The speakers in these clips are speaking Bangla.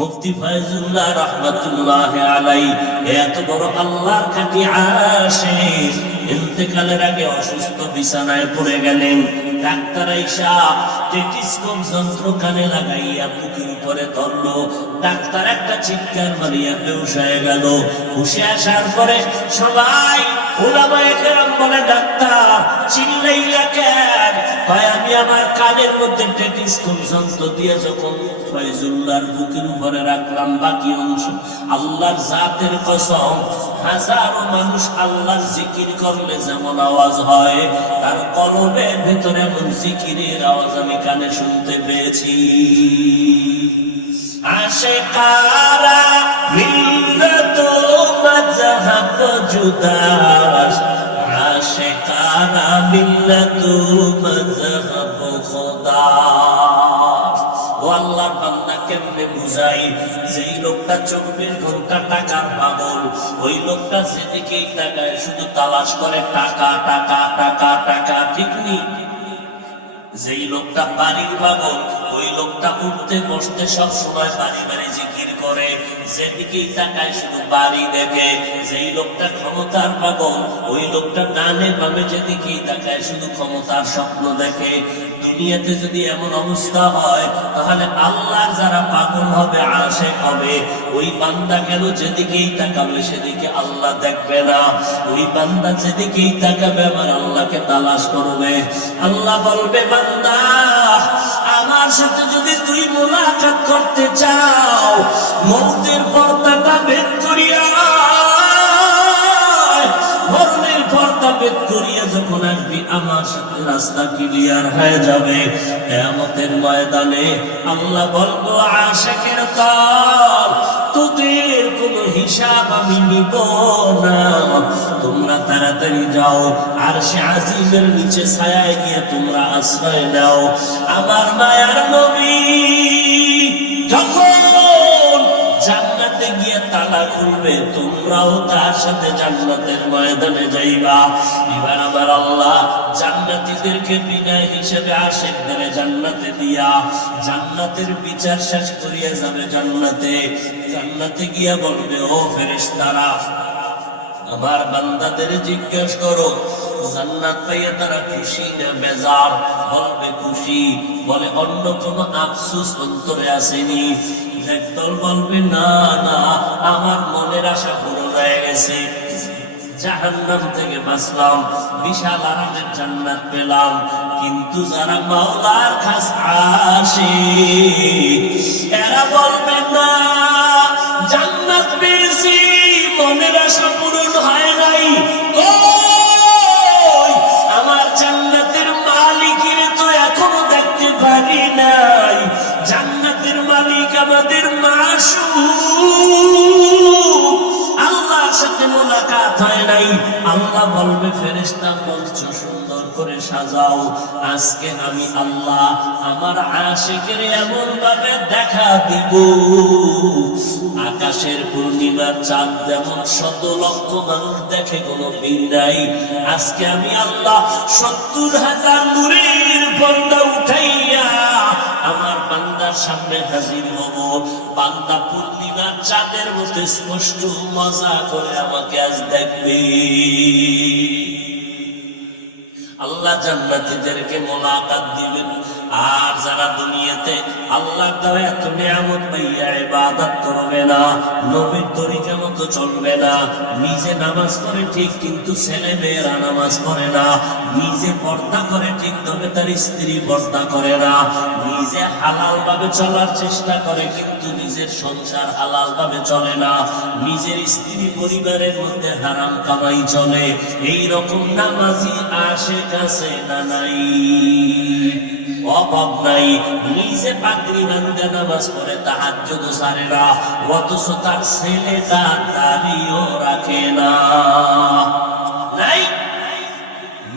মুফতি ফয়জুল্লাহ রাহমাতুল্লাহি আলাইহি এত বড় আল্লাহর খাঁটি আশিক ইন্তেকালের আগে অসুস্থ বিছানায় পড়ে গেলেন। ডাক্তার আইসা টেটিস্কোপ যন্ত্র কানে লাগাইয়া বুকের উপরে ধরলো। ডাক্তার একটা চিৎকার মারিয়া বেহুশ হয়ে গেল। হুশে আসার পরে সবাই উলামায়ে কেরাম বলে, ডাক্তার চিল্লাইয়া কেন? ভাই আমি আমার কানের মধ্যে টেটিস্কোপ যন্ত্র দিয়ে যখন ফয়জুল্লাহর বুকের উপরে রাখলাম, বাকি অংশ আল্লাহর জাতের কসম, হাজারো মানুষ আল্লাহর জিকির করলে যেমন আওয়াজ হয়, তার কলবের ভেতরে এমন জিকিরের আওয়াজ আমি কানে শুনতে পেয়েছি। আশিকারা মিল্লাত মাযহাব জুদাস, আশিকারা মিল্লাত মাযহাব খোদা। ও আল্লাহর বান্দা, কেমনে বুঝাই? যেই লোকটা 24 ঘন্টা টাকার পাগল, ওই লোকটা যেদিকেই তাকায় শুধু তালাশ করে টাকা টাকা টাকা টাকা, ঠিক নি? যেই লোকটা বাড়ির পাগল, ওই লোকটা উঠতে বসতে সব সময় বাড়ি বাড়ি জিকির করে, যেদিকেই তাকায় শুধু বাড়ি দেখে। যেই লোকটা ক্ষমতার পাগল, ওই লোকটা ডানে বামে যেদিকেই তাকায় শুধু ক্ষমতার স্বপ্ন দেখে। দুনিয়াতে যদি এমন অবস্থা হয়, তাহলে আল্লাহর যারা পাগল হবে, আশিক হবে, ওই বান্দা কেন যেদিকেই তাকাবে সেদিকে আল্লাহ দেখবে না? ওই বান্দা যেদিকেই তাকাবে আমার আল্লাহকে তালাশ করবে। আল্লাহ বলবে, বান্দা আমার সাথে যদি তুই মুলাকাত করতে চাও, মওতের পর্দাটা ভেদ করিয়া, মরণের পর্দা ভেদ করিয়া যখন আসবি, আমার সাথে রাস্তা ক্লিয়ার হয়ে যাবে। কিয়ামতের ময়দানে আল্লাহ বলবো, আশিকের দল, তোদের কোন হিসাব আমি নিব না, তোমরা তাড়াতাড়ি যাও, আরশে আজিমের নিচে ছায়ায় গিয়ে তোমরা আশ্রয় নাও। আমার মায়ার নবী যখন জান্নাতে গিয়ে তালা খুলবে, তোমরাও তার সাথে জান্নাতের ময়দানে যাইবা। এবার আমার আল্লাহ জান্নাতীদেরকে বিনয় হিসেবে আশিকদের জান্নাতে দিয়া জান্নাতের বিচার শেষ করিয়া যাবে জান্নাতে। জান্নাতে গিয়া বলবে, ও ফেরেশতারা, আমার বান্দাদের জিজ্ঞেস করো জান্নাত পাইয়া তারা খুশি না বেজার? বলবে খুশি। বলে অন্য কোন আফসোস অন্তরে আসেনি? একদল বলবে, না না, আমার মনের আশা পূরণ হয়ে গেছে, জাহান্নাম থেকে বাঁচলাম, বিশাল আরামের জান্নাত পেলাম। কিন্তু যারা মাওলার খাস আশিক, এরা বলবে, না, জান্নাত পেয়েছি, মনের আশা পূরণ হয় নাই। কই আমার জান্নাতের মালিকের তো এখনো দেখতে পারি নাই। জান্নাতের মালিক আমাদের মাশউক, আল্লাহর সাথে মুলাকাত হয় নাই। আল্লাহ বলবে, ফেরেশতা মঞ্চ সুন্দর করে সাজাও, আজকে আমি আল্লাহ আমার আশিকের এমন ভাবে দেখা দিব, আকাশের পূর্ণিমার চাঁদ যেমন 100 লক্ষ মানুষ দেখে কোনো মিল নাই, আজকে আমি আল্লাহ 70,000 নূরের পর্দা উঠাইয়া আমার বান্দার সামনে হাজির হব। বান্দা পূর্ণিমার চাঁদের মতো স্পষ্ট মজা করে আমাকে আজ দেখবে। আল্লাহ জান্নাতীদেরকে মুলাকাত দিবেন। আর যারা দুনিয়াতে আল্লাহর দেওয়া এত নিয়ামত পাইয়া ইবাদত করবে না, নবীর তরিকা মতো চলবে না, নিজে নামাজ পড়ে ঠিক কিন্তু ছেলে মেয়েরা নামাজ পড়ে না, নিজে পর্দা করে ঠিক তবে তার স্ত্রী পর্দা করে না, নিজে হালাল ভাবে চলার চেষ্টা করে কিন্তু নিজের সংসার হালাল ভাবে চলে না, নিজের স্ত্রী পরিবারের মধ্যে হারাম কামাই চলে, এই রকম নামাজি আশিক আছে না নাই? অভাব নাই। নিজে পাগড়ি বাঁধে নামাজ পড়ে তাহাজ্জুদ ছাড়ে না, অথচ তার ছেলেটা দাড়িও রাখে না। নাই,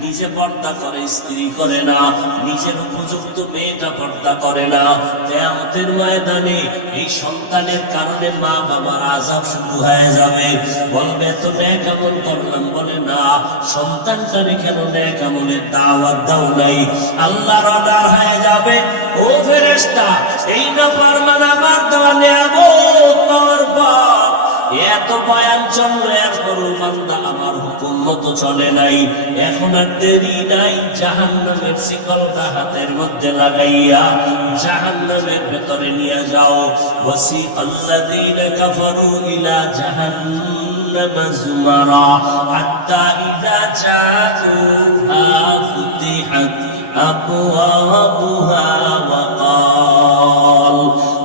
নিজে পর্দা করে স্ত্রী করে না, নিজের উপযুক্ত মেয়েটা পর্দা করে না। কিয়ামতের ময়দানে এই সন্তানের কারণে মা বাবার আযাব শুরু হয়ে যাবে। বলবে, তো নেক আমল করলাম, বলে না, সন্তানটারে কেন নেক আমলের দাওয়াত দাও নাই? আল্লাহর অর্ডার হয়ে যাবে, ও ফেরেশতা, এই নাফরমান আমার দেওয়া নিয়ামত এত বয়ান চললো, এরপরও বান্দা আমার হুকুম মতো চলে নাই। এখন আর দেরি নাই, জাহান্নামের শিকলটা হাতের মধ্যে লাগাইয়া জাহান্নামের ভেতরে নিয়ে যাও। ওয়াসিকাল্লাযীনা কাফারু ইলা জাহান্নাম যুমারা হাত্তা ইযা জাআতুহা ফুতিহাত আবওয়াবুহা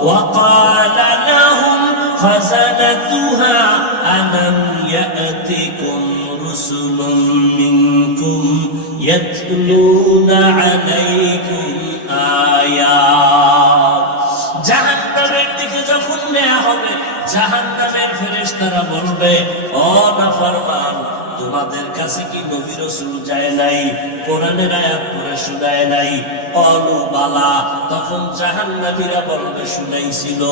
وقال لهم خزنتها ألم يأتكم رسل منكم يتلون عليكم آيات। জাহান্নামের দিকে যখন নেওয়া হবে, জাহান্নামের ফেরেশতারা বলবে, ও নাফরমান, তোমাদের কাছে কি নবী রাসূল যায় নাই, কোরআনের আয়াত পড়ে শোনায় নাই? অলু বালা। তখন জাহান্নামীরা বলবে, শুনাইছিল,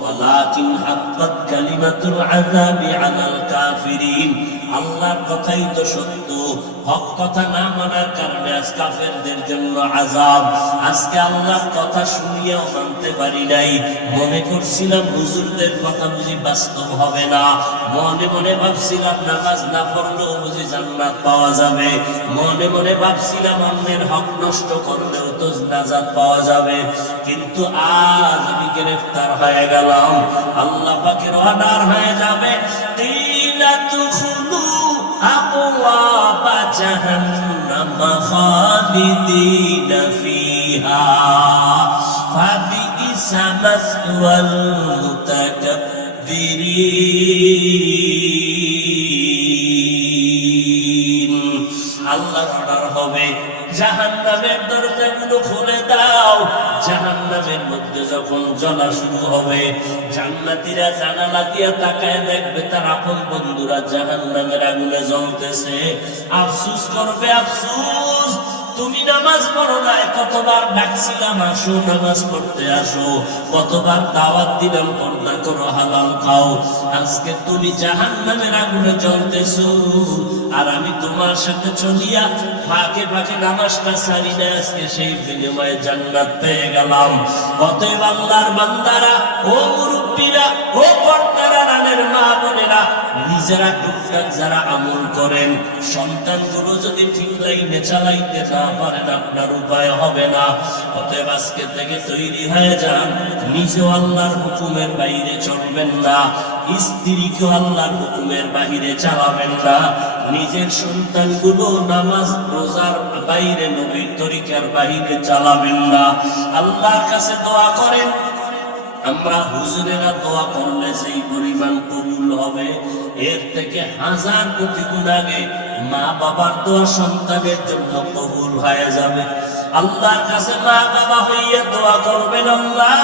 ওয়ালাকিন হাক্কাত কালিমাতুল আযাবি আলাল কাফিরিন। আল্লাহর কথাই তো সত্য, হক কথা না মানার কারণে আজ কাফেরদের জন্য আযাব। আজকে আল্লাহর কথা শুনিয়াও মানতে পারি নাই, মনে করছিলাম হুজুরদের কথা বুঝি বাস্তব হবে না, মনে মনে ভাবছিলাম নামাজ না পড়লেও বুঝি জান্নাত পাওয়া যাবে, মনে মনে ভাবছিলাম অন্যের হক নষ্ট করলেও তো নাজাত পাওয়া যাবে। কিন্তু আজ আমি গ্রেফতার হয়ে গেলাম, আল্লাহ পাকের অর্ডার হয়ে যাবে, কিলা তুখলু আবওয়াবা জাহান্নাম খালিদিনা ফিহা ফাবিইসা মাসওয়াল মুতাকাব্বিরিন। আল্লাহর অর্ডার হবে, জাহান্নামের দরজাগুলো খুলে দাও। জাহান্নামের মধ্যে যখন জ্বলা শুরু হবে, জান্নাতীরা জানালা দিয়ে তাকায় দেখবে তার আপন বন্ধুরা জাহান্নামের আগুনে জ্বলতেছে। আফসোস করবে, আফসোস, তুমি নামাজ পড়ো না, কতবার ডাকছিলাম আসো নামাজ পড়তে আসো, কতবার দাওয়াত দিলাম পর্দা করো, হালাল খাও, আজকে তুমি জাহান্নামের আগুনে জ্বলতেছো, আর আমি তোমার সাথে চলিয়া ফাঁকে ফাঁকে নামাজটা ছাড়ি না, আজকে সেই বিনিময়ে জান্নাত পেয়ে গেলাম। অতএব আল্লাহর বান্দারা, ও মুরব্বীরা, ও পর্দারা রানের মা বোনেরা, নিজেরা টুকটাক যারা আমল করেন, সন্তানগুলো যদি ঠিক লাইনে চালাইতে না পারেন, আপনার উপায় হবে না। অতএব আজকে থেকে তৈরি হয়ে যান, নিজেও আল্লাহর হুকুমের বাইরে চলবেন না, স্ত্রীকেও আল্লাহর হুকুমের বাইরে চালাবেন না, নিজের সন্তানগুলো নামাজ রোজার বাইরে, নবীর তরিকার বাইরে চালাবেন না। আল্লাহর কাছে দোয়া করেন, আমরা হুজুরেরা দোয়া করলে সেই পরিমাণ কবুল হবে, এর থেকে 1000 কোটি গুণ আগে মা বাবার দোয়া সন্তানের জন্য কবুল হয়ে যাবে। আল্লাহর কাছে মা বাবা হইয়া দোয়া করবেন, আল্লাহ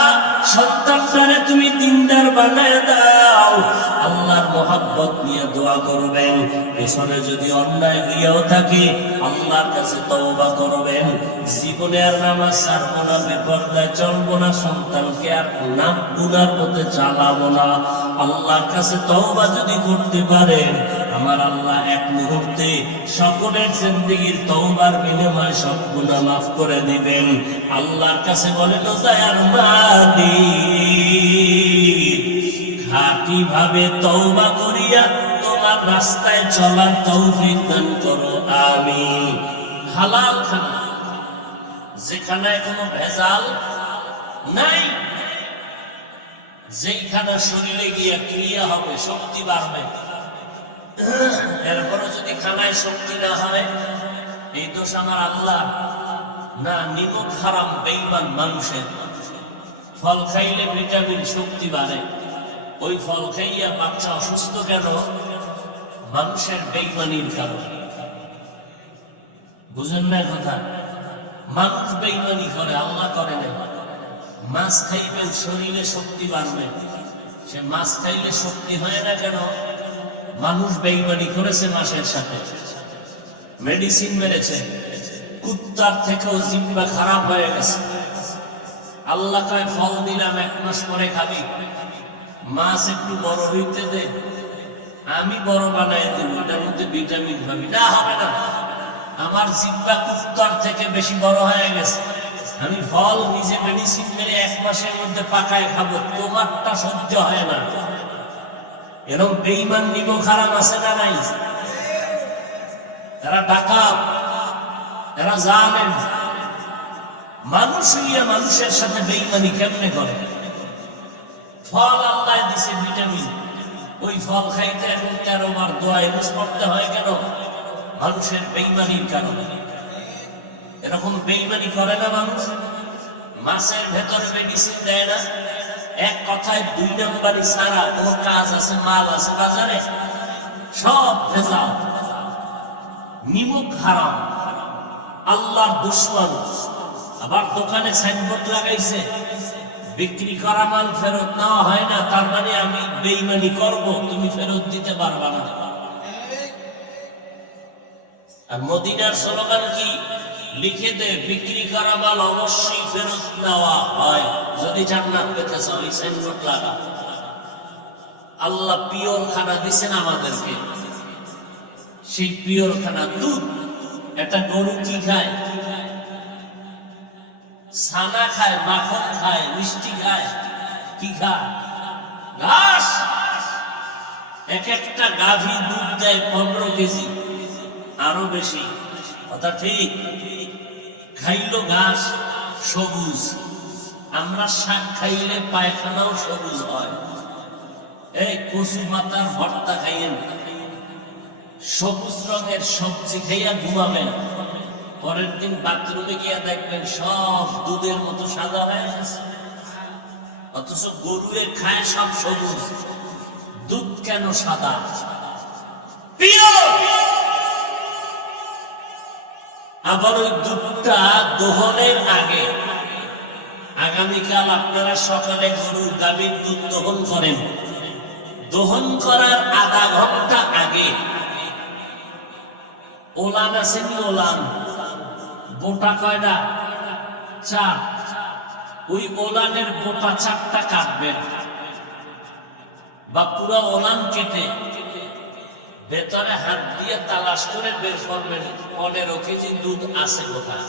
সন্তানটারে তুমি দিনদার বানায় দাও। আল্লাহর মহব্বত নিয়ে দোয়া করবেন। পেছনে যদি অন্যায় হইয়াও থাকে, আল্লাহর কাছে তওবা করবেন, জীবনে আর নামাজ ছাড়বো না, বেপরদায় চলবো না, সন্তানকে আর নাম গুনার পথে চালাবো না। আল্লাহর কাছে তওবা যদি করতে পারেন, আমার আল্লাহ এক মুহূর্তে সকলের জিন্দেগীর তওবার বিনিময়ে সব গুনাহ মাফ করে দিবেন। আল্লাহর কাছে বলেন, ও দয়ার মালিক, খাঁটি ভাবে তওবা করিয়া তোমার রাস্তায় চলার তৌফিক দান করো, আমিন। হালাল খানা, যেখানে কোনো ভেজাল নাই, যেখানে শরীরে গিয়া ক্রিয়া হবে, শক্তি বাড়বে, এরপরে যদি খানায় শক্তি না হয়, এই দোষ আমার আল্লাহ না, নিমক হারাম বেঈমান মানুষের। ফল খাইলে ভিটামিন শক্তি বাড়ে, ওই ফল খাইয়া বাচ্চা অসুস্থ কেন? মানুষের বেঈমানির কারণে। বুঝেন না কথা? মানুষ বেঈমানি করে, আল্লাহ করে না। মাছ খাইবেন, শরীরে শক্তি বাড়বে, সে মাছ খাইলে শক্তি হয় না কেন? মানুষ বেঈমানি করেছে মাছের সাথে, মেডিসিন মেরেছে, কুত্তার থেকেও জিহ্বা খারাপ হয়ে গেছে। আল্লাহ কয় ফল দিলাম, 1 মাস পরে খাবি, মাছ একটু বড় হইতে দে, আমি বড় বানাই দেব, এটার মধ্যে ভিটামিন পাবি। না, হবে না, আমার জিহ্বা কুত্তার থেকে বেশি বড় হয়ে গেছে, আমি ফল নিজে মেডিসিন মেরে 1 মাসের মধ্যে পাকায় খাবো, তোমারটা সহ্য হয় না। এরকম বেঈমান নিমক হারাম আছে না নাই? এরা ডাকাত, এরা জালেম। মানুষ হইয়া মানুষের সাথে বেঈমানি কেমনে করে? ফল আল্লাহ দিছে ভিটামিন, ওই ফল খাইতে এখন 13 বার দোয়া পড়তে হয় কেন? মানুষের বেঈমানির কারণে। এরকম বেঈমানি করে না মানুষ? মাছের ভেতরে মেডিসিন দেয় না? এক কথায় 2 নম্বরই সারা কোনো কাজ আছে, মাল আছে বাজারে, সব ভেজাল। নিমক হারাম, আল্লাহর দুশমন। আবার দোকানে সাইনবোর্ড লাগাইছে, বিক্রি করা মাল ফেরত নেওয়া হয় না, তার মানে আমি বেঈমানি করব, তুমি ফেরত দিতে পারবা না। আর মদিনার স্লোগান কি? লিখে দে, বিক্রি করা মাল অবশ্যই ফেরত নেওয়া হয় যদি জান্নাত পেতে চাও। এই সাইনবোর্ড লাগা। আল্লাহ পিওর খানা দিছেন আমাদেরকে, সেই পিওর খানা দুধ। একটা গরু কি খায়? ছানা খায়, মাখন খায়, মিষ্টি খায়, কি খায়? ঘাস। এক একটা গাভী দুধ দেয় 15 কেজি, আরো বেশি। কথা ঠিক? খাইলো ঘাস সবুজ। আমরা শাক খাইলে পায়খানাও সবুজ হয়। এই কচু পাতার ভর্তা খাইয়েন, সবুজ রঙের সবজি খাইয়া ঘুমাবেন, পরের দিন বাথরুমে গিয়া দেখবেন সব দুধের মতো সাদা হয়ে গেছে। অথচ গরুয়ের খায় সব সবুজ, দুধ কেন সাদা? আবার ওই দুধটা দহনের আগে, আগামীকাল আপনারা সকালে গরুর গাভীর দুধ দহন করেন, দহন করার আধা ঘন্টা আগে ওলান আসেনি? ওলান বোটা কয়টা? 4। ওই ওলানের বোটা 4টা কাটবেন, বা পুরো ওলান কেটে ভেতরে হাত দিয়ে তালাশ করে বের করবেন 15 কেজি দুধ আছে কোথায়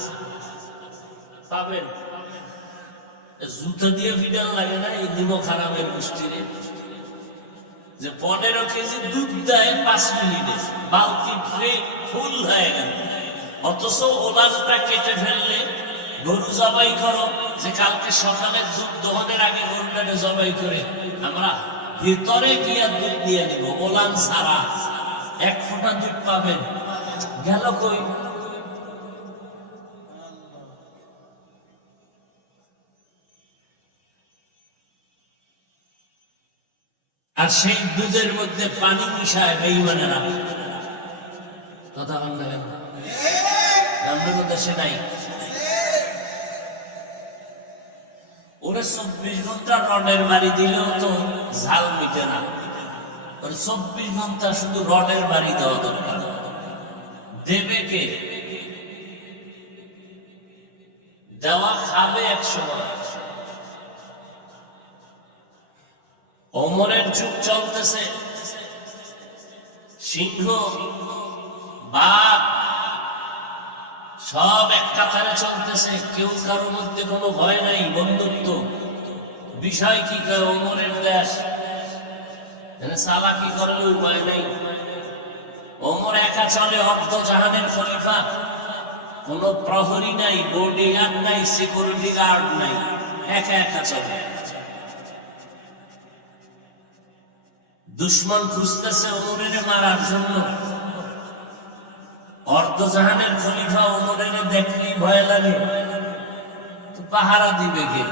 পাবেন। জুতো দিয়ে ফিডাল লাগে না এই নিমক হারামের গোষ্ঠীরে, যে 15 কেজি দুধ দেয় 5 মিনিটে, বালতি ফুল হয়ে গেল। অথচ ওলানটা কেটে ফেললে গরু জবাই করো, যে কালকে সকালে দুধ দহনের আগে গরুটাকে জবাই করে আমরা ভিতরে গিয়া দুধ দিয়ে নিব, ওলান ছাড়া 1 ফোঁটা দুধ পাবেন। গেল কই? আর সেই দুধের মধ্যে পানি মিশায় বেঈমানেরা। কথা বলেন না কেন? আমাদের দেশে নাই। ওরে 24 ঘন্টা রডের বাড়ি দিলেও তো ঝাল মিটে না। ওরে 24 ঘন্টা শুধু রডের বাড়ি দেওয়া দরকার। দেবে কে? দেওয়া খাবে 1 সময়। ওমরের যুগ চলতেছে, সিংহ বাঘ সব এক কাতারে চলতেছে, কেউ কারোর মধ্যে কোনো ভয় নাই, বন্ধুত্ব। বিষয় কি? ওমরের দেশ, চালাকি করলে উপায় নাই। ওমর একা চলে, অর্ধ জাহানের খলিফা, কোনো প্রহরী নাই, বডিগার্ড নাই, সিকিউরিটি গার্ড নাই, একা একা চলে। দুশ্মন খুঁজতেছে ওমরের মারার জন্য। অর্ধজাহানের খলিফা ওমরের দেখলেই ভয় লাগে, তো পাহারা দিবে কে?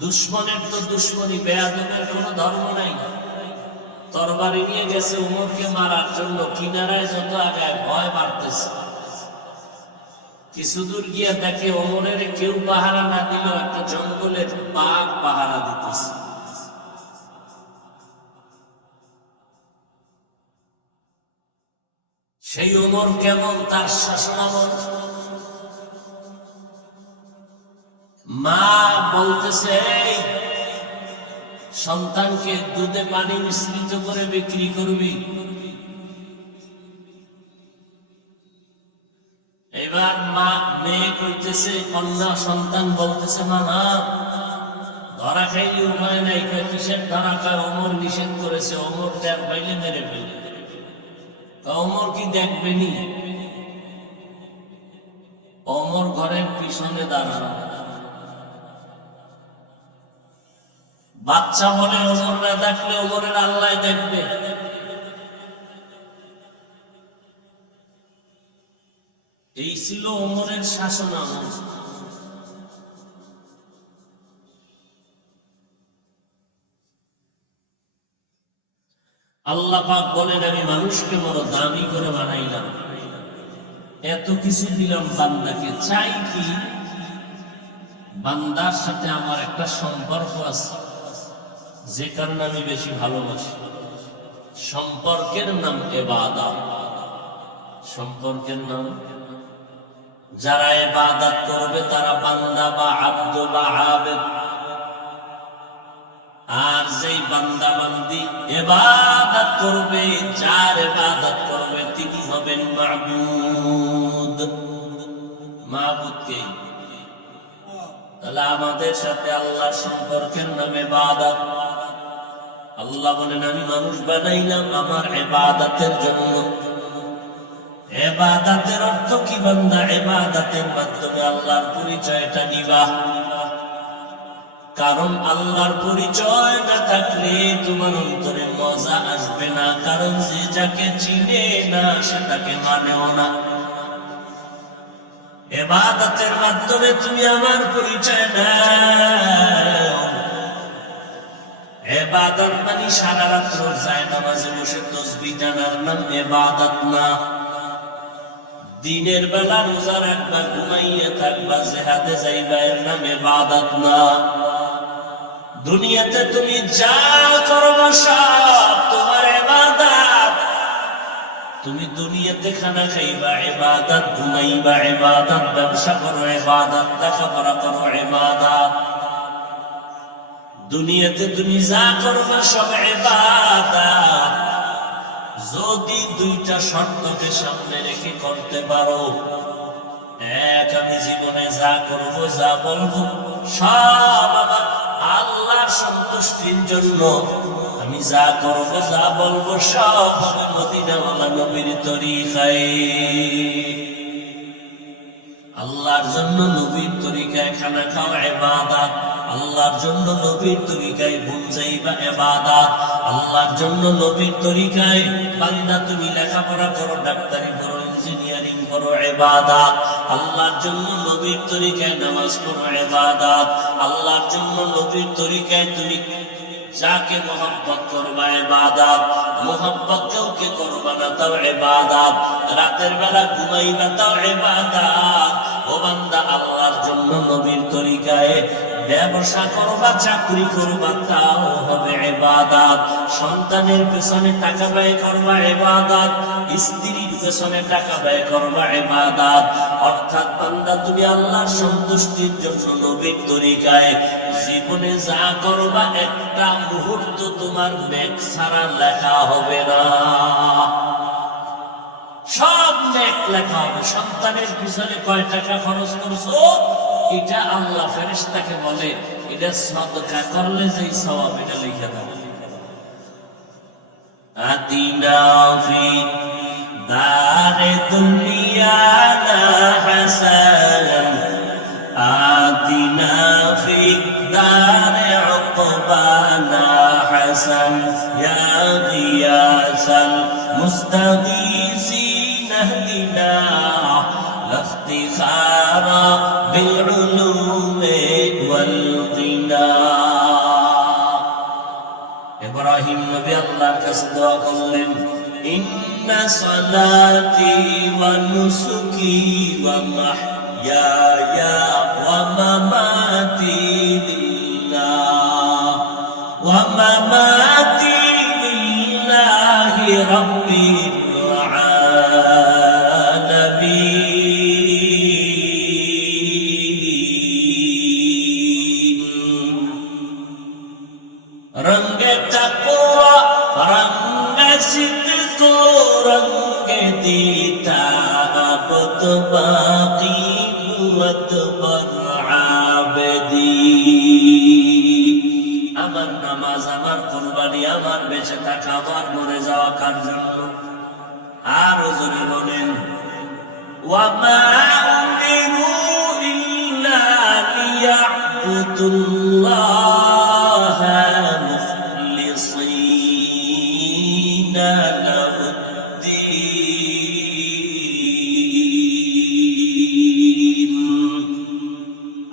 দুশ্মনের তো দুশ্মনী, বেয়াদবের কোনো ধর্ম নাই। তরবারি নিয়ে গেছে ওমরকে মারার জন্য, কিনারায় যত আগায় ভয় বাড়তেছে। কিছু দূর গিয়া দেখে ওমরের কেউ পাহারা না দিলেও একটা জঙ্গলের বাঘ পাহারা দিতেছে। সেই ওমর কেমন? তার শাসনামল। মা বলতেছে সন্তানকে দুধে পানি মিশ্রিত করে বিক্রি করবি। এবার মা মেয়ে কইতেছে, কন্যা সন্তান বলতেছে, মা না, ধরা খাইলে উপায় নাই, কিসের ধরা খায়? ওমর নিষেধ করেছে, ওমর ট্যাপ পাইলে মেরে ফেলে। ওমর কি দেখবেনি? ওমর ঘরের পিছনে দাঁড়ানো। বাচ্চা বলে ওমর না দেখলে ওমরের আল্লাহ দেখবে। এই ছিল ওমরের শাসন আমল। আল্লাহ পাক বলেন, আমি মানুষকে বড় দামি করে বানাইলাম, এত কিছু দিলাম বান্দাকে, চাই কি? বান্দার সাথে আমার একটা সম্পর্ক আছে, যে কারণে আমি বেশি ভালোবাসি। সম্পর্কের নাম ইবাদত। সম্পর্কের নাম, যারা ইবাদত করবে তারা বান্দা বা আব্দ বা আবেদ। আর যেই বান্দা বান্দি ইবাদত করবে, যার ইবাদত করবে, তিনি হবেন মাবুদ। মাবুদ কে? তাহলে আমাদের সাথে আল্লাহর সম্পর্কের নাম ইবাদত। আল্লাহ বলেন, আমি মানুষ বানাইলাম আমার ইবাদতের জন্য। ইবাদতের অর্থ কি বান্দা? ইবাদতের মাধ্যমে আল্লাহর পরিচয়টা নিবা। কারণ আল্লাহর পরিচয় না থাকলে তোমার অন্তরে মজা আসবে না। কারণ যে যাকে চিনে না সেটাকে মানেও না। ইবাদতের মাধ্যমে তুমি আমার পরিচয় নাও। ইবাদত মানে সারা রাত যায় নামাজে বসে তাসবিহ টানার নাম ইবাদত না। দিনের বেলা রোজা রাখবা, ঘুমাইয়া থাকবা, জিহাদে যাইবা, এর নাম ইবাদত না। দুনিয়াতে তুমি যা করবা সব তোমার ইবাদত। তুমি দুনিয়াতে খানা খাইবা ইবাদত, ঘুমাইবা ইবাদত, ব্যবসা করো ইবাদত, লেখাপড়া করো ইবাদত। দুনিয়াতে তুমি যা করবা সব ইবাদত। যদি দুইটা শর্তকে সামনে রেখে করতে পারো, এক, আমি জীবনে যা করব যা বলবো সব আমার আল্লাহর সন্তুষ্টির জন্য, আমি যা করব যা বলবো সব হবে মদিনাওয়ালা নবীর তরিকায়। আল্লাহর জন্য নবীর তরিকায় খানা খাওয়া ইবাদত। আল্লাহর জন্য নবীর তরিকায় ঘুম যাইবা ইবাদত। আল্লাহর জন্য নবীর তরিকায় বান্দা তুমি লেখাপড়া করো, ডাক্তারি করো, ইঞ্জিনিয়ারিং করো ইবাদত। আল্লাহর জন্য নবীর তরিকায় নামাজ পড়ো ইবাদত। আল্লাহর জন্য নবীর তরিকায় তুমি যাকে মোহাব্বত করবা ইবাদত। মোহাব্বত কাউকে করবা না তাও ইবাদত। রাতের বেলা ঘুমাইবা তাও ইবাদত। ও বান্দা, আল্লাহর জন্য নবীর তরিকায় ব্যবসা করবা, চাকরি করবা, তাও হবে ইবাদত। সন্তানের পেছনে টাকা ব্যয় করবা ইবাদত। স্ত্রীর পেছনে টাকা ব্যয় করবা ইবাদত। অর্থাৎ বান্দা, তুমি আল্লাহর সন্তুষ্টির জন্য নবীর তরিকায় জীবনে যা করবা একটা মুহূর্ত তোমার নেক ছাড়া লেখা হবে না। সব নেক লেখা হবে। সন্তানের পিছনে কয় টাকা খরচ করছো, এটা আল্লাহ ফেরেশতাকে বলে এটা সাদকা করলে যেই সওয়াব এটা লিখে দাও। আতিনা ফি দারে দুনিয়া না হাসান, আতিনা ফি দারে উকবানা হাসান, ইয়া গিয়াসাল মুস্তাগীসিন আহদিনা লাফতিখারা بالعلوم والغنى। ইব্রাহিম নবী আল্লাহর কাছে দোয়া করলেন, ইন্না সালাতি ওয়া নুসুকি ওয়া মাহইয়ায়া ওয়া মামাতি লিল্লাহ ওয়া মামাতি লিল্লাহি রাব্বিল रंगे तकवा रंगे सिद्क रंगे दीता अबद बाकी कुवत बर आबदी। আমার কুরবানি, আমার বেঁচে থাকা, আমার মরে যাওয়া কার জন্য? আরো জোরে বলেন, ওয়ামা উমিরু ইল্লা লিয়াবুদুল্লাহা মুখলিসিনা লাহুদ্দীন।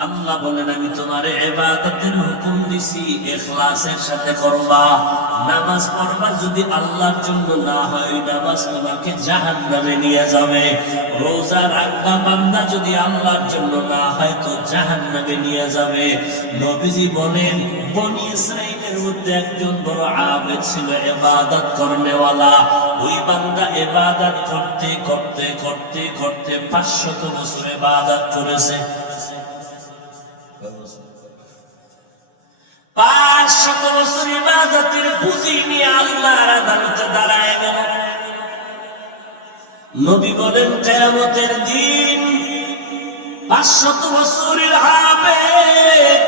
আল্লাহ বলেন, আমি তোমার ইবাদতের হুকুম দিছি, ইখলাসের সাথে করবা। নামাজ পড়বা যদি আল্লাহর জন্য না হয়, নামাজ তোমাকে জাহান্নামে নিয়ে যাবে। রোজা রাখবা বান্দা যদি আল্লাহর জন্য না হয় তো জাহান্নামে নিয়ে যাবে। নবীজি বলেন, বনি ইসরাইলের মধ্যে একজন বড় আবেদ ছিল, ইবাদত করনেওয়ালা। ওই বান্দা ইবাদত করতে করতে করতে করতে 500 বছর ইবাদত করেছে। 500 বছর ইবাদতের পুঁজি নিয়ে আল্লাহর আদালতে দাঁড়ায় গেল। নবী বলেন, কিয়ামতের দিন 500 বছরের আবেদ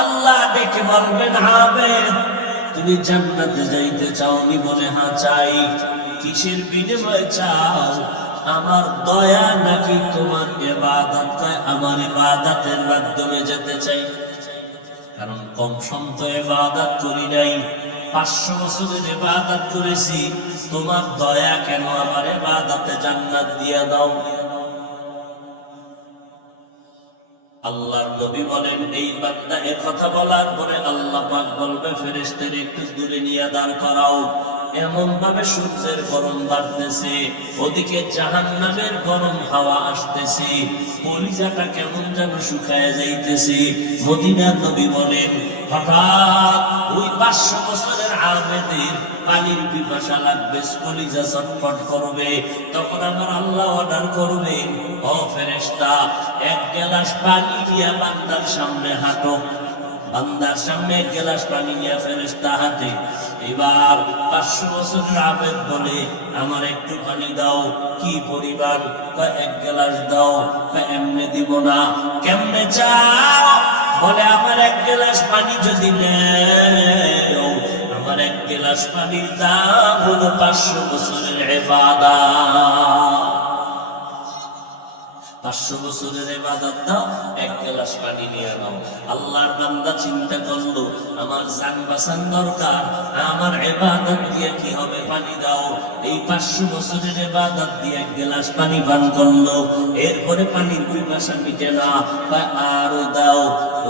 আল্লাহ ডেকে বলবেন, আবেদ তুমি জান্নাতে যাইতে চাও? নি বলে, হ্যাঁ চাই। কিসের বিনিময়ে চাও? আমার দয়া নাকি তোমার ইবাদত? আমার ইবাদতের মাধ্যমে যেতে চাই। কারণ কম সম তো ইবাদত করি নাই, 500 বছরের ইবাদত করেছি। তোমার দয়া কেন? আমার ইবাদতে জান্নাত দিয়া দাও। আল্লাহর নবী বলেন, এই বান্দা এর কথা বলার পরে আল্লাহ পাক বলবে, ফেরেশতাদের একটু দূরে নিয়ে দাঁড় করাও। এমন ভাবে সূর্যের গরম বাড়তেছে, ওদিকে জাহান্নামের গরম হাওয়া আসতেছে, কলিজাটা কেমন যেন শুকায় যাইতেছে। মদিনার নবী বলেন, হঠাৎ ওই 500 বছরের আবেদের পানির পিপাসা লাগবে, কলিজা ছটফট করবে। তখন আমার আল্লাহ অর্ডার করবে, ও ফেরেশতা, 1 গ্লাস পানি নিয়ে বান্দার সামনে হাঁটো। বান্দার সামনে 1 গ্লাস পানি নিয়ে ফেরেশতা হাঁটে। এবার 500 বছরের আবেদ বলে, আমার একটু পানি দাও। কি পরিমাণ? 1 গ্লাস দাও। এমনি দিব না। কেমনে চাও? বলে, আমার 1 গ্লাস পানি যদি নেও, আমার 1 গ্লাস পানির দাম হলো 500 বছরের ইবাদত। 500 বছরের ইবাদত দাও, 1 গ্লাস পানি নিয়ে নাও। আল্লাহর বান্দা চিন্তা করলো, আমার জান বাঁচান দরকার, আমার ইবাদত দিয়ে কি হবে? পানি দাও। এই 500 বছরের ইবাদত দিয়ে 1 গ্লাস পানি পান করলো। এরপরে পানির পিপাসা মিটে না, আরো দাও।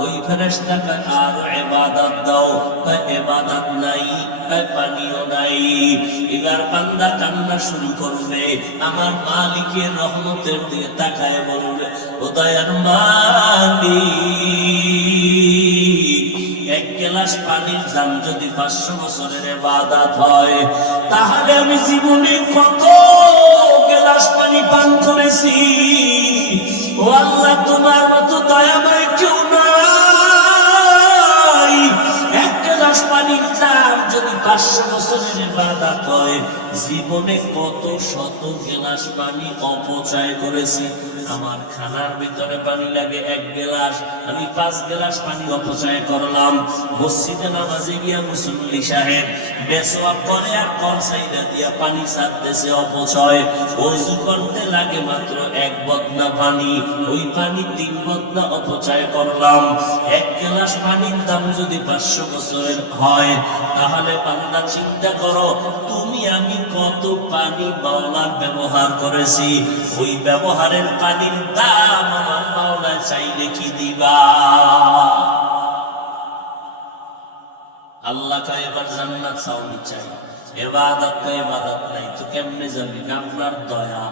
ওই ফেরেশতাকে আরো ইবাদত দাও। ইবাদত নাই, পানিও নাই। এবার বান্দা কান্না শুরু করবে, আমার মালিকের রহমতের দিকে তাকায় বলবে, ও দয়ার মালিক, 1 গ্লাস পানির দাম যদি 500 বছরের ইবাদত হয়, তাহলে আমি জীবনে কত গ্লাস পানি পান করেছি। ও আল্লাহ, তোমার মতো দয়াময় কেউ নাই। 1 গ্লাস পানির দাম যদি 500 বছরের ইবাদত হয়, জীবনে কত শত গ্লাস পানি অপচয় করেছি। আমার খানার ভিতরে পানি লাগে 1 গ্লাস, আমি 5 গ্লাস পানি অপচয় করলাম। মসজিদে নামাজে গিয়া মুসল্লি সাহেব বেসওয়াক করে আর কলসাইডা দিয়া পানি ছাড়তেছে, অপচয়। ওযু করতে লাগে মাত্র 1 বদনা পানি, ওই পানি 3 বদনা অপচয় করলাম। 1 গ্লাস পানির দাম যদি 500 বছরের হয়, তাহলে বান্দা চিন্তা করো, তুমি আমি কত পানি মাওলার ব্যবহার করেছি। ওই ব্যবহারের পানির দাম আমার মাওলা চাইলে কি দিবা? আল্লাহ কয়, এবার জান্নাত চাওনি চাই, ইবাদত তো ইবাদত নাই, তো কেমনে যাবি? আপনার দয়া।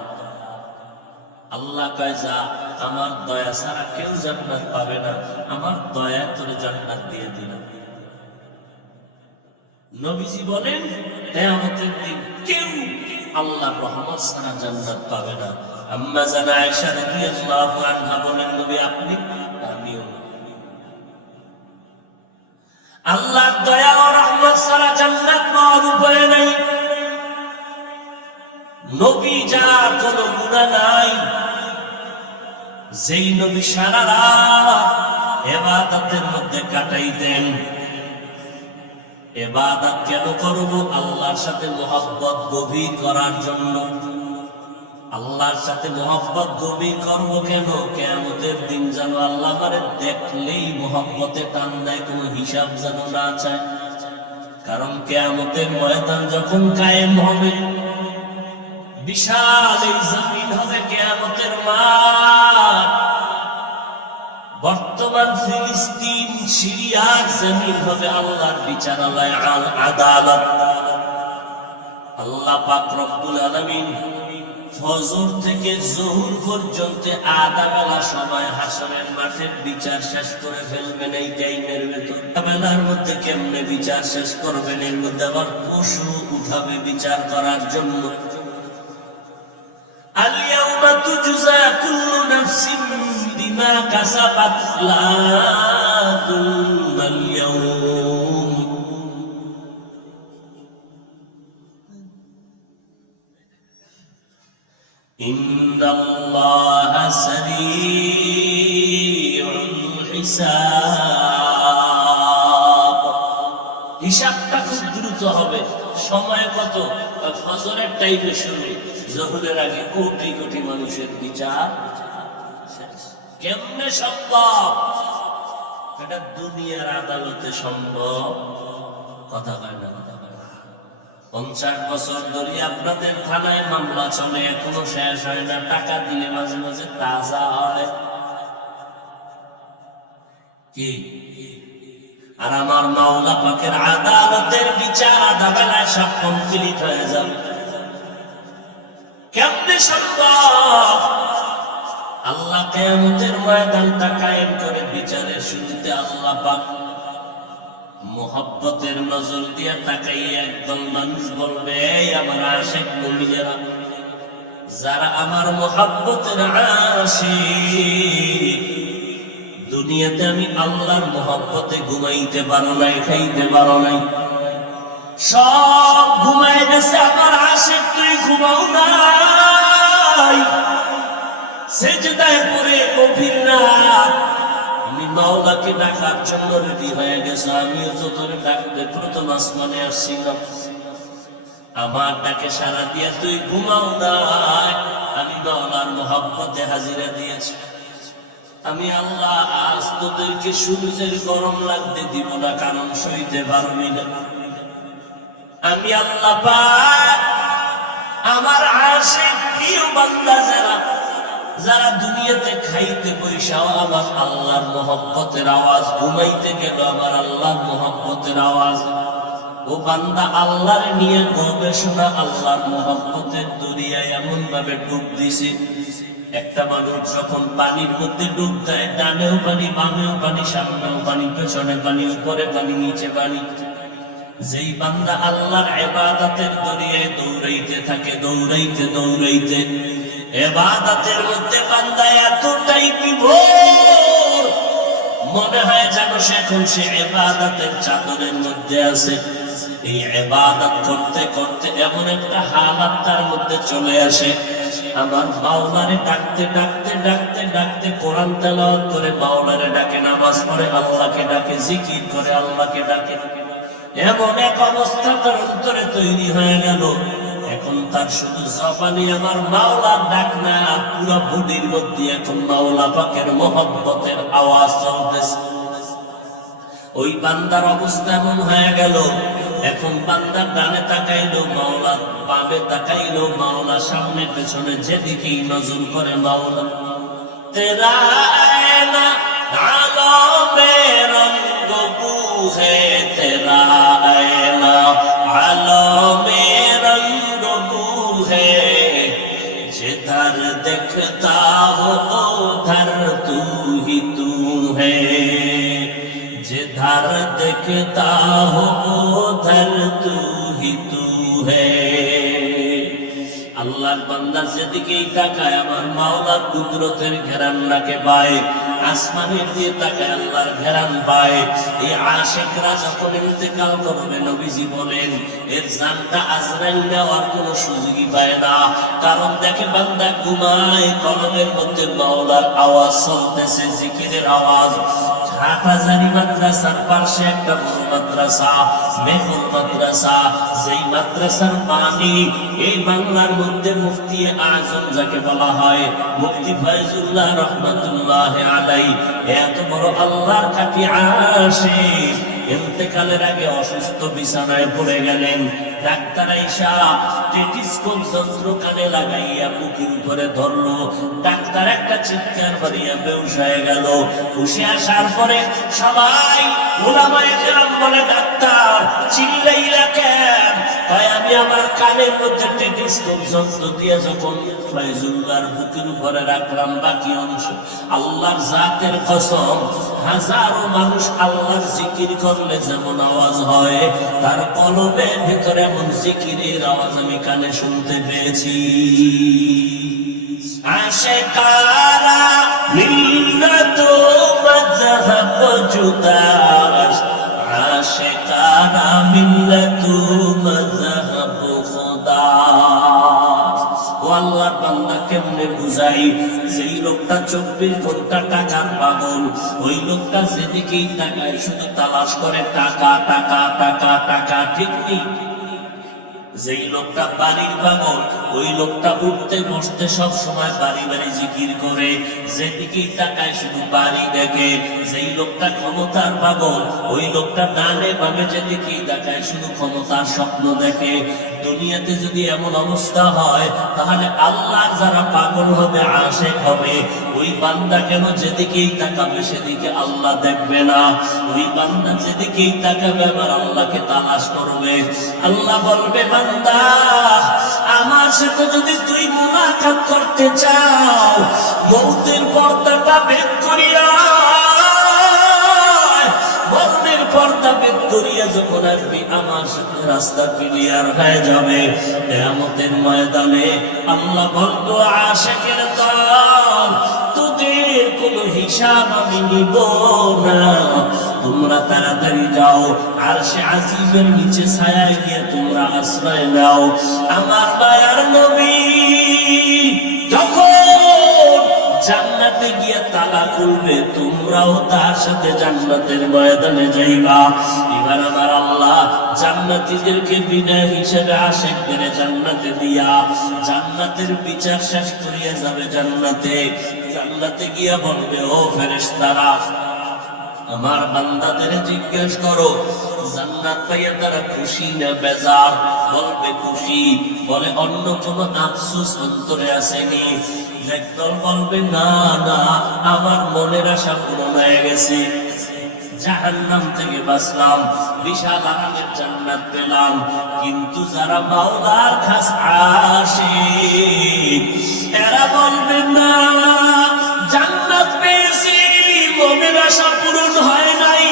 আল্লাহ কয়, যা, আমার দয়া ছাড়া কেউ জান্নাত পাবে না, আমার দয়া তোরে জান্নাত দিয়ে দিলাম। নবীজি বলেন, কিয়ামতের দিন কেউ আল্লাহর রহমত ছাড়া জান্নাত পাবে না। আম্মা জানা আয়েশা রাদিয়াল্লাহু আনহা বলেন, নবী আপনি? আমিও। আল্লাহর দয়া ও রহমত ছাড়া জান্নাত পাওয়ার উপায় নাই। নবী যার কোনো গুনাহ নাই, যেই নবী সারা রাত ইবাদতের মধ্যে কাটাইতেন, ইবাদত কেন করব? আল্লাহর সাথে মহব্বত গভীর করার জন্য। আল্লাহর সাথে মহব্বত গভীর করবো কেন? কিয়ামতের দিন যেন আল্লাহ আমারে দেখলেই মহব্বতে টান দেয়, কোনো হিসাব যেন না চায়। কারণ কিয়ামতের ময়দান যখন কায়েম হবে, বিশাল এই জমিন হবে কিয়ামতের মাঠ। বর্তমান ফিলিস্তিন, সিরিয়ার জমিন হবে আল্লাহর বিচারালয়, আদালত। আল্লাহ পাক রব্বুল আলামিন ফজর থেকে জোহর পর্যন্ত আধা বেলা সময় হাসরের মাঠের বিচার শেষ করে ফেলবেন। এই টাইমের ভেতর বেলার মধ্যে কেমনে বিচার শেষ করবেন? এর মধ্যে আবার পশু উঠাবে বিচার করার জন্য। আল ইয়াউমা তুজজা কুল্লু নাফসিন বিমা কাসাবাত লা যুলমাল ইয়াউম। ইন্নাল্লাহা সারিউল হিসাব। হিসাবটা খুব দ্রুত হবে। সময় কত? ফজরের টাইমে শুরু, জোহরের আগে কোটি কোটি মানুষের বিচার শেষ। কেমনে সম্ভব? এটা দুনিয়ার আদালতে সম্ভব। কথা হয় না। 50 বছর ধরে আপনাদের থানায় মামলা চলে, এখনো শেষ হয় না। টাকা দিলে মাঝে মাঝে তাজা হয় কি? আর আমার মাওলা পাকের আদালতের বিচার আধা বেলায় সব কমপ্লিট হয়ে যাবে। কেমনে সম্ভব? আল্লাহ কিয়ামতের ময়দানটা কায়েম করে বিচারের শুরুতে আল্লাহ পাক মোহব্বতের নজর দিয়ে তাকাইয়ে একদল মানুষ বলবে, এই আমার আশিক মুমিনেরা, যারা আমার মোহব্বতের আশিক, দুনিয়াতে আমি আল্লাহর মোহব্বতে ঘুমাইতে পারো নাই, খাইতে পারো নাই, সব ঘুমাই গেছে। আমার আশিক তুই ঘুমাও নাই, সেজদায় পড়ে গভীর রাত আমি মাওলাকে ডাকার জন্য রেডি হয়ে গেছে। আমিও তো তোরে ডাকতে প্রথম আসমানে আসছিলাম, আমার ডাকে সাড়া দিয়া তুই ঘুমাও নাই। আমি মাওলার মোহব্বতে হাজিরা দিয়েছি। আমি আল্লাহ আজ তোদেরকে সূর্যের গরম লাগতে দিব না, কারণ সইতে পারবি না। আমি আল্লাহ পাক আমার আশিক প্রিয় বান্দা যারা দুনিয়াতে খাইতে পয়সাও আমার আল্লাহর মোহব্বতের আওয়াজ, ঘুমাইতে গেল আমার আল্লাহর মোহব্বতের আওয়াজ। ও বান্দা আল্লাহর নিয়ে গবেষণা, আল্লাহর মোহব্বতের দরিয়ায় এমন ভাবে ডুব দিছে। একটা মানুষ যখন পানির মধ্যে ডুব দেয়, ডানেও পানি, বামেও পানি, সামনেও পানি, পেছনে পানি, উপরে পানি, নিচে পানি। যেই বান্দা আল্লাহর ইবাদতের দরিয়ায় দৌড়াইতে থাকে, দৌড়াইতে দৌড়াইতে ইবাদতের মধ্যে বান্দা এতটাই বিভোর, মনে হয় যেন সে এখন সে ইবাদতের চাদরের মধ্যে আছে। এই ইবাদত করতে করতে এমন একটা হালাত তার মধ্যে চলে আসে, আমার মাওলারে ডাকতে ডাকতে ডাকতে ডাকতে কোরআন তেলাওয়াত করে মাওলারে ডাকে, নামাজ পড়ে আল্লাহকে ডাকে, জিকির করে আল্লাহকে ডাকে। এমন এক অবস্থা তার অন্তরে তৈরি হয়ে গেল, এখন তার শুধু জবানি আমার মাওলার ডাক না, পুরো বডির মধ্যে এখন মাওলা পাকের মোহব্বতের আওয়াজ চলতেছে। ওই বান্দার অবস্থা এমন হয়ে গেল, এখন বান্দা ডানে তাকাইলো মাওলা, বামে তাকাইলো মাওলা, সামনে পেছনে যেদিকেই নজর করে মাওলা। তেরা আয়না আলমে রঙ্গ বু হে, তেরা আয়না আলমে রঙ্গ বু হে, जिधर देखता हो उधर तू ही तू है, जिधर देखता हो उधर तू ही तू है। আল্লাহর বান্দা যেদিকেই তাকায় আমার মাওলার কুদরতের ঘেরান নাকে পায়, আসমানের দিয়ে তাকায় আল্লাহর ঘেরান পায়। এই আশিকরা যখন ইন্তেকাল করবে, নবীজি বলেন এর জানটা আজরাইল নেওয়ার কোনো সুযোগই পায় না। কারণ দেখে বান্দা ঘুমায়, কলমের মধ্যে মাওলার আওয়াজ চলতেছে, জিকিরের আওয়াজ, হাটহাজারী মাদ্রাসার পাশে একটা বড় মাদ্রাসা, মেহুল মাদ্রাসা, যেই মাদ্রাসার মালিক এই বাংলার মধ্যে মুফতি আজম যাকে বলা হয়, মুফতি ফয়জুল্লাহ রহমাতুল্লাহ আলাইহি, এত বড় আল্লাহর কাটি আশিক, ইন্তেকালের আগে অসুস্থ বিছানায় পড়ে গেলেন। ডাক্তার আইসা টেলিস্কোপ যন্ত্র কানে লাগাইয়া বুকের উপরে ধরলো। ডাক্তার একটা চিৎকার মারিয়া বেহুশ হয়ে গেল। হুশে আসার পরে সবাই উলামায়ে কেরাম বলে, ডাক্তার চিল্লাইলা কেন? তাই আমি আমার কানের মধ্যে টেলিস্কোপ যন্ত্র দিয়ে যখন ফয়জুল্লাহর বুকের উপরে রাখলাম, বাকি অংশ আল্লাহর জাতের কসম, হাজারো মানুষ আল্লাহর জিকির করলে যেমন আওয়াজ হয়, তার কলবের ভিতরে এমন জিকিরের আওয়াজ আমি কানে শুনতে পেয়েছি। আশিকারা মিল্লাত মাযহাব জুদা, আশিকারা মিল্লাত মাযহাব খুদা। ও আল্লাহর বান্দা, কেমনে বুঝাই? যেই লোকটা 24 ঘন্টা টাকার পাগল, ওই লোকটা যেদিকেই তাকায় শুধু তালাশ করে টাকা টাকা টাকা টাকা, ঠিক নেই? যেই লোকটা বাড়ির পাগল, ওই লোকটা উঠতে বসতে সব সময় বাড়ি বাড়ি জিকির করে, যেদিকেই তাকায় শুধু বাড়ি দেখে। যেই লোকটা ক্ষমতার পাগল, ওই লোকটা ডানে বামে যেদিকেই তাকায় শুধু ক্ষমতার স্বপ্ন দেখে। দুনিয়াতে যদি এমন অবস্থা হয়, তাহলে আল্লাহর যারা পাগল হবে, আশিক হবে, ওই বান্দা কেন যেদিকেই তাকাবে সেদিকে আল্লাহ দেখবে না? ওই বান্দা যেদিকেই তাকাবে আবার আল্লাহকে তালাশ করবে। আল্লাহ বলবে, বান্দা আমার সাথে যদি তুই মুলাকাত করতে চাও, মৌতের পর্দাটা বের করিয়া, মরণের পর্দা বের করিয়া যখন আসবি, আমার সাথে রাস্তা ক্লিয়ার হয়ে যাবে। কিয়ামতের ময়দানে আল্লাহ বলবো, আশিকের দল, তোদের কোনো হিসাব আমি নিব না, তোমরা তাড়াতাড়ি যাও, আরশে আজিমের নিচে ছায়ায় গিয়ে তোমরা আশ্রয় নাও। আমার দয়ার নবী যখন জান্নাতে গিয়ে তালা খুলবে, তোমরাও তার সাথে জান্নাতের ময়দানে যাইবা। এবার আমার আল্লাহ জান্নাতীদেরকে বিনয় হিসেবে আশিকদের জান্নাতে দিয়া জান্নাতের বিচার শেষ করিয়া যাবে জান্নাতে। জান্নাতে গিয়া বলবে, ও ফেরেশতারা, আমার বান্দাদের জিজ্ঞেস করো, জান্নাত পাইয়া তারা খুশি না বেজার? বলবে খুশি। বলে, অন্য কোনো আফসোস অন্তরে আসেনি? একদল বলবে, না না, আমার মনের আশা পূরণ হয়ে গেছে, জাহান্নাম থেকে বাঁচলাম, বিশাল আরামের জান্নাত পেলাম। কিন্তু যারা মাওলার খাস আশিক, এরা বলবে, না, জান্নাত পেয়েছি, মনের আশা পূরণ হয় নাই।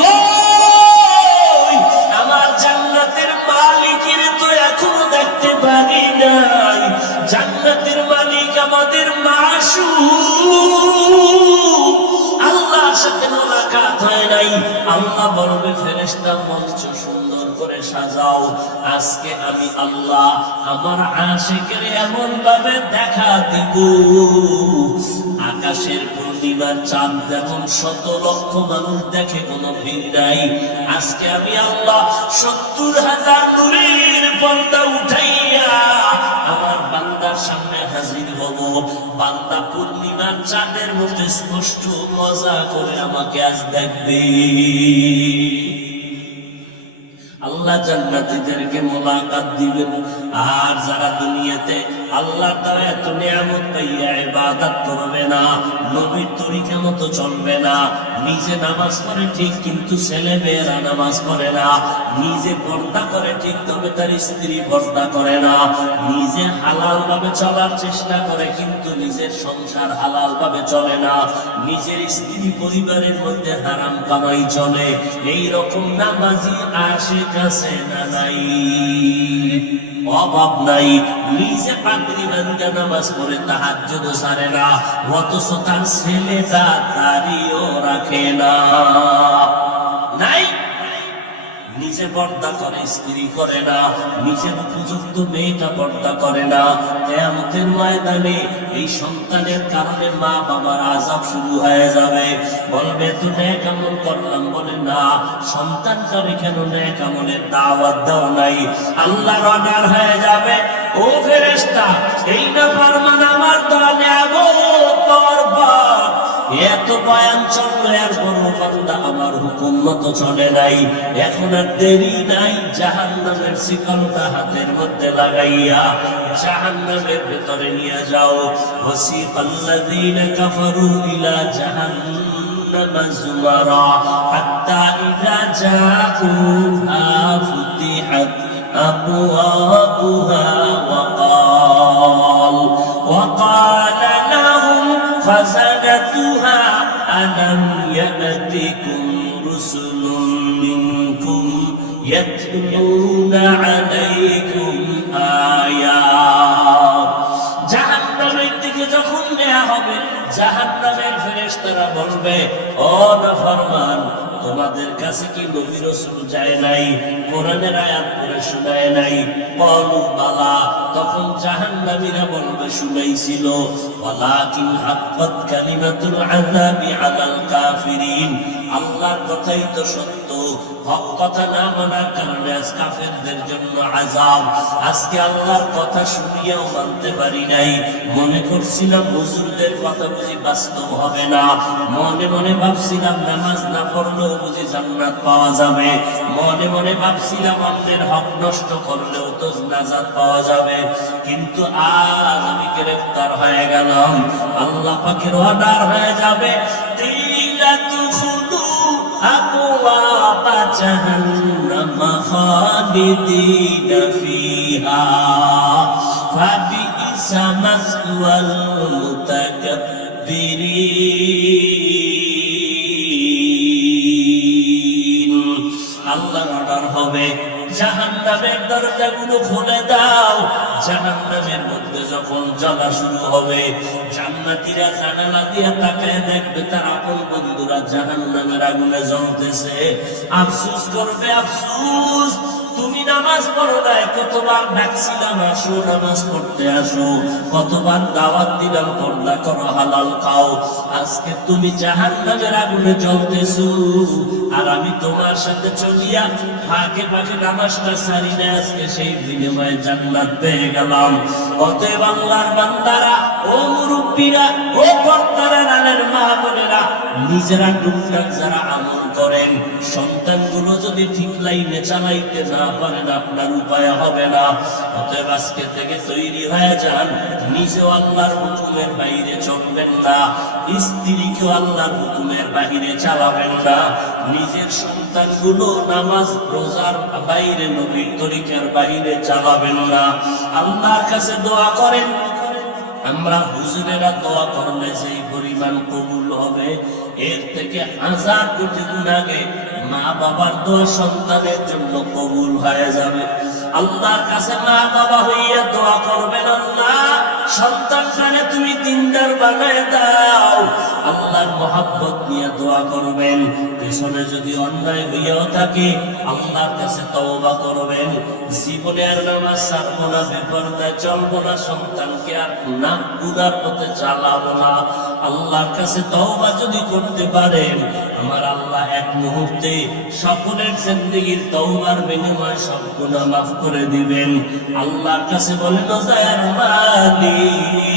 কই আমার জান্নাতের মালিকের তো এখনো দেখতে পারি নাই, জান্নাতের মালিক আমাদের মাশউক, আল্লাহর সাথে মুলাকাত হয় নাই। আল্লাহ বলবে, ফেরেশতা মঞ্চ সুন্দর করে সাজাও, আজকে আমি আল্লাহ আমার আশিকের এমন ভাবে দেখা দিব, আকাশের পূর্ণিমার চাঁদ যেমন 100 লক্ষ মানুষ দেখে কোনো ভিড় নাই, আজকে আমি আল্লাহ 70,000 নূরের পর্দা উঠাইয়া আমার বান্দার সামনে হাজির হব। বান্দা পূর্ণিমার চাঁদের মধ্যে স্পষ্ট মজা করে আমাকে আজ দেখবে। আল্লাহ জান্নাতীদেরকে মুলাকাত দিবেন। আর যারা দুনিয়াতে আল্লাহর দ্বারা এত নিয়ামত পাইয়া ইবাদত করবে না, নবীর তরিকা মতো চলবে না, নিজে নামাজ পড়ে ঠিক কিন্তু ছেলে মেয়েরা নামাজ পড়ে না, নিজে পর্দা করে ঠিক তবে তার স্ত্রী পর্দা করে না, নিজে হালাল ভাবে চলার চেষ্টা করে কিন্তু নিজের সংসার হালাল ভাবে চলে না, নিজের স্ত্রী পরিবারের মধ্যে হারাম কামাই চলে, এই রকম নামাজি আশিক আছে না নাই? অভাব নাই। নিজে পাগড়ি বাঁধা নামাজ পড়ে তাহাজ্জুদ ছাড়ে না, অথচ তার ছেলেটা দাড়িও রাখে না। নাই নিজে পর্দা করে, স্ত্রী করে না, নিজের উপযুক্ত মেয়েটা পর্দা করে না, কিয়ামতের ময়দানে এই সন্তানের কারণে মা বাবার আযাব শুরু হয়ে যাবে। বলবে তো নেক আমল করলাম, বলে না, সন্তানটারে কেন নেক আমলের দাওয়াত দাও নাই? আল্লাহর অর্ডার হয়ে যাবে, ও ফেরেশতা, এই না ফরমান আমার দেওয়া নিয়ামত পাওয়ার পর এত বয়ান চললো, এরপর বান্দা আমার হুকুম মতো চলে নাই, এখন আর দেরি নাই, জাহান্নামের শিকলটা হাতের মধ্যে লাগাইয়া জাহান্নামের ভেতরে নিয়ে যাও। ওয়াসিকাল্লাযীনা কাফারু ইলা জাহান্নাম যুমারা হাত্তা ইযা জাউহা ফুতিহাত আবওয়াবুহা وقال لهم خزنتها ألم يأتكم رسل منكم يتلون عليكم آيات। জাহান্নামের দিকে যখন নেওয়া হবে, জাহান্নামের ফেরেশতারা বলবে, ও নাফরমান, তোমাদের কাছে কি নবী রাসূল যায় নাই? কোরআনের আয়াত পড়ে শোনায় নাই? বলু বালা। তখন জাহান্নামীরা বলবে, শুনাইছিল, ওয়ালাকিন হাক্কাত কালিমাতুল আযাবি আলাল কাফিরিন। আল্লাহর কথাই তো সত্য, হক কথা না মানার কারণে আজ কাফেরদের জন্য আযাব। আজকে আল্লাহর কথা শুনিয়াও মানতে পারি নাই, মনে করছিলাম হুজুরদের কথা বুঝি বাস্তব হবে না, মনে মনে ভাবছিলাম নামাজ না পড়লেও বুঝি জান্নাত পাওয়া যাবে, মনে মনে ভাবছিলাম অন্যের হক নষ্ট করলেও তো নাজাত পাওয়া যাবে, কিন্তু আজ আমি গ্রেফতার হয়ে গেলাম। আল্লাহ পাকের অর্ডার হয়ে যাবে, أبواب جهنم خالدين فيها فبئس مثوى المتكبرين। আল্লাহর অর্ডার হবে, জাহান্নামের দরজাগুলো খুলে দাও। জাহান্নামের মধ্যে যখন জ্বলা শুরু হবে, জান্নাতীরা জানালা দিয়ে তাকায় দেখবে তার আপন বন্ধুরা জাহান্নামের আগুনে জ্বলতেছে। আফসোস করবে, আফসোস, তুমি নামাজ পড়ো নাই, কতবার ডাকছিলাম আসো নামাজ পড়তে আসো, কতবার দাওয়াত দিলাম পর্দা করো, হালাল খাও, আজকে তুমি জাহান্নামের আগুনে জ্বলতেছো, আর আমি তোমার সাথে চলিয়া ফাঁকে ফাঁকে নামাজটা ছাড়ি না, আজকে সেই বিনিময়ে জান্নাত পেয়ে গেলাম। অতএব আল্লাহর বান্দারা, ও মুরব্বীরা, ও পর্দার আড়ালের মা বোনেরা, নিজেরা টুকটাক যারা আমল করেন, সন্তানগুলো যদি ঠিক লাইনে চালাইতে না পারেন, আপনার উপায় হবে না। অতএব আজকে থেকে তৈরি হয়ে যান, নিজেও আল্লাহর হুকুমের বাইরে চলবেন না, স্ত্রীকেও আল্লাহর হুকুমের বাইরে চালাবেন না, নিজের সন্তানগুলো নামাজ রোজার বাইরে, নবীর তরিকার বাইরে চালাবেন না। আল্লাহর কাছে দোয়া করেন, আমরা হুজুরেরা দোয়া করলে যেই পরিমাণ কবুল হবে, এর থেকে 1000 কোটি গুণ আগে মা বাবার দোয়া সন্তানের জন্য কবুল হয়ে যাবে। আল্লাহর কাছে মা বাবা হইয়া দোয়া করবেন, আল্লাহ সন্তানটারে তুমি দিনদার বানায় দাও। আল্লাহর মহব্বত নিয়ে দোয়া করবেন। পেছনে যদি অন্যায় হইয়াও থাকে, আল্লাহর কাছে তওবা করবেন, জীবনে আর নামাজ ছাড়বো না, বেপরদায় চলবো না, সন্তানকে আর গুনার পথে চালাবো না। আল্লাহর কাছে তওবা যদি করতে পারেন, আমার আল্লাহ এক মুহূর্তে সকলের জিন্দেগীর তওবার বিনিময়ে সব গুনাহ মাফ করে দিবেন। আল্লাহর কাছে বলেন, দয়ার মালিক।